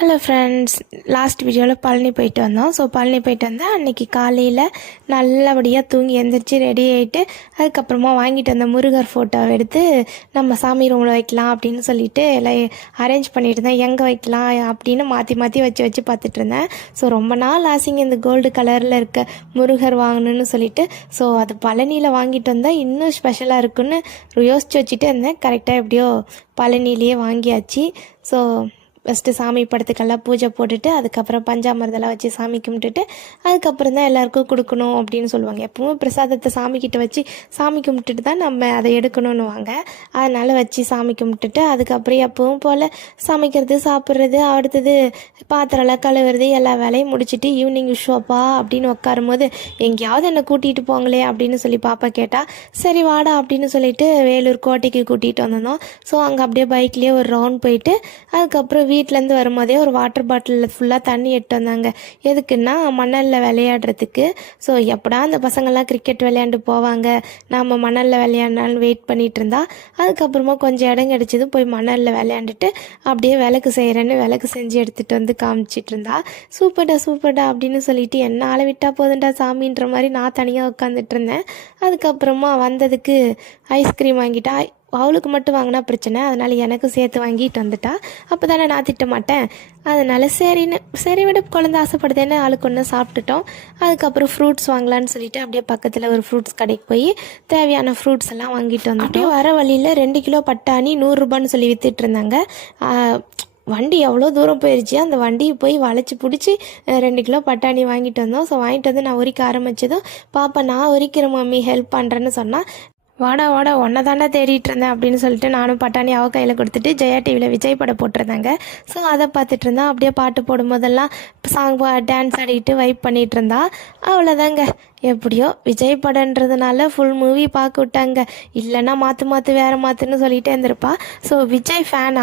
Hello friends, last வீடியோவில் பழனி போயிட்டு வந்தோம். ஸோ பழனி போயிட்டு வந்தால் அன்றைக்கி காலையில் நல்லபடியாக தூங்கி எழுந்திரிச்சு ரெடி ஆகிட்டு அதுக்கப்புறமா வாங்கிட்டு வந்த முருகர் ஃபோட்டோவை எடுத்து நம்ம சாமி ரூமில் வைக்கலாம் அப்படின்னு சொல்லிட்டு எல்லாம் அரேஞ்ச் பண்ணிட்டு இருந்தேன். எங்கே வைக்கலாம் அப்படின்னு மாற்றி மாற்றி வச்சு பார்த்துட்டு இருந்தேன். ஸோ ரொம்ப நாள் ஆசைங்க இந்த கோல்டு கலரில் இருக்க முருகர் வாங்கணும்னு சொல்லிட்டு. ஸோ அது பழனியில் வாங்கிட்டு வந்தால் இன்னும் ஸ்பெஷலாக இருக்குன்னு யோசித்து வச்சுட்டு இருந்தேன். கரெக்டாக எப்படியோ பழனிலேயே வாங்கியாச்சு. ஸோ ஃபஸ்ட்டு சாமி படத்துக்கெல்லாம் பூஜை போட்டுட்டு அதுக்கப்புறம் பஞ்சாமிர்தெல்லாம் வச்சு சாமி கும்பிட்டுட்டு அதுக்கப்புறம் தான் எல்லாருக்கும் கொடுக்கணும் அப்படின்னு சொல்லுவாங்க. எப்பவும் பிரசாதத்தை சாமிக்கிட்ட வச்சு சாமி கும்பிட்டுட்டு தான் நம்ம அதை எடுக்கணும்னு வாங்க. அதனால் வச்சு சாமி கும்பிட்டுட்டு அதுக்கப்புறம் எப்பவும் போல் சமைக்கிறது, சாப்பிட்றது, அடுத்தது பாத்திரம்லாம் கழுவுறது எல்லா வேலையும் முடிச்சுட்டு ஈவினிங் ஷோப்பா அப்படின்னு உட்காரும்போது எங்கேயாவது என்னை கூட்டிகிட்டு போங்களே அப்படின்னு சொல்லி பாப்பா கேட்டால் சரி வாடா அப்படின்னு சொல்லிட்டு வேலூர் கோட்டைக்கு கூட்டிகிட்டு வந்திருந்தோம். ஸோ அங்கே அப்படியே பைக்லேயே ஒரு ரவுண்ட் போயிட்டு அதுக்கப்புறம் வீட்டிலேருந்து வரும்போதே ஒரு வாட்டர் பாட்டிலில் ஃபுல்லாக தண்ணி எடுத்து வந்தாங்க. எதுக்குன்னா மணலில் விளையாடுறதுக்கு. ஸோ எப்படா அந்த பசங்கள்லாம் கிரிக்கெட் விளையாண்டு போவாங்க, நாம் மணலில் விளையாடினாலும் வெயிட் பண்ணிகிட்டு இருந்தா அதுக்கப்புறமா கொஞ்சம் இடம் கிடச்சிது போய் மணலில் விளையாண்டுட்டு அப்படியே விளக்கு செய்கிறேன்னு விளக்கு செஞ்சு எடுத்துகிட்டு வந்து காமிச்சிட்டு இருந்தா. சூப்பர்டா அப்படின்னு சொல்லிட்டு என்ன ஆளை விட்டா போதுண்டா சாமின்ற மாதிரி நான் தனியாக உட்காந்துட்டு இருந்தேன். அதுக்கப்புறமா வந்ததுக்கு ஐஸ்கிரீம் வாங்கிட்டா. அவளுக்கு மட்டும் வாங்கினா பிரச்சனை, அதனால் எனக்கு சேர்த்து வாங்கிட்டு வந்துட்டா. அப்போ தானே நான் திட்ட மாட்டேன். அதனால் சரி விட குழந்தை ஆசைப்படுதேன்னு ஆளுக்கு ஒன்று சாப்பிட்டுட்டோம். அதுக்கப்புறம் ஃப்ரூட்ஸ் வாங்கலான்னு சொல்லிட்டு அப்படியே பக்கத்தில் ஒரு ஃப்ரூட்ஸ் கடைக்கு போய் தேவையான ஃப்ரூட்ஸ் எல்லாம் வாங்கிட்டு வந்துட்டோம். வர வழியில் 2 கிலோ பட்டாணி 100 ரூபான்னு சொல்லி விற்றுட்டு இருந்தாங்க. வண்டி எவ்வளோ தூரம் போயிடுச்சு, அந்த வண்டியை போய் வளைச்சி பிடிச்சி 2 கிலோ பட்டாணி வாங்கிட்டு வந்தோம். ஸோ வாங்கிட்டு வந்து நான் உரிக்க ஆரம்பித்ததும் பாப்பா நான் உரிக்கிற மம்மி ஹெல்ப் பண்ணுறேன்னு சொன்னால் வாடா ஒன்றை தாண்டா தேடிட்டு இருந்தேன் அப்படின்னு சொல்லிட்டு நானும் பட்டாணி அவள் கையில் கொடுத்துட்டு ஜெயா டிவியில் விஜய் படம் போட்டிருந்தாங்க. ஸோ அதை பார்த்துட்டு இருந்தா. அப்படியே பாட்டு போடும்போதெல்லாம் சாங் டான்ஸ் ஆடிட்டு வைப் பண்ணிகிட்டு இருந்தா. அவ்வளோதாங்க, எப்படியோ விஜய் படன்றதுனால ஃபுல் மூவி பார்க்க விட்டாங்க. இல்லைன்னா மாற்று வேறு மாற்றுன்னு சொல்லிகிட்டே இருந்திருப்பா. So Vijay fan